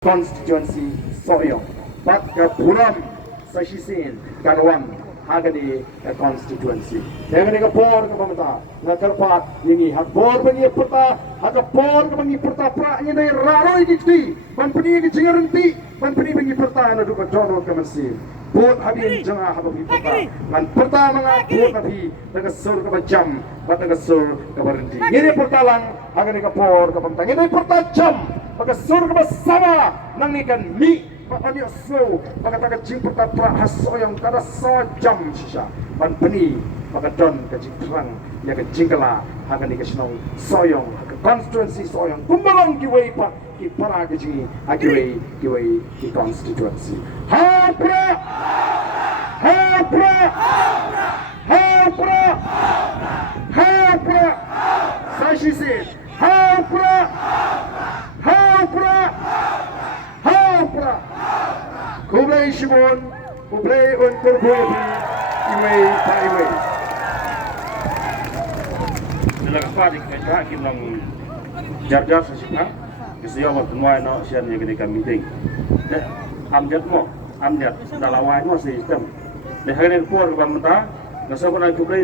constituency sohiong pat ka puram sa sisin kanwan hagani ka constituency hagani ka por ka pamata na karpat yingi hakbor bangi perta hakapor ka bangi perta pra nya dai raroi dikti ban peni ki jingaranti ban peni bangi perta na du ka dono ka masir bot habin janga habi perta man perta mga bot habi daga sur ka jam bat daga sur ka berhenti ngene perta lang hagani ka por ka pamata ngene perta jam maka surga bersama nang ikan mi makanya so maka tak jing pertapa haso yang kada sajam sisa ban peni maka don ka jing perang ya ka jingkala haga ni ka sinong soyong ka constituency soyong kumbalang giwei pa ki para ka jing agiwei ki constituency hapra hapra hapra hapra sashisi hapra Kublai Shimon, kublai on kurbuyabi, iway pa iway. Dalam kapadik mereka kita jar-jar sesipah, kesiapa penuai no sian yang kita meeting. Deh, amjad dalawai mo sistem. Deh hari ini keluar ke bangsa, nasa ko na kublai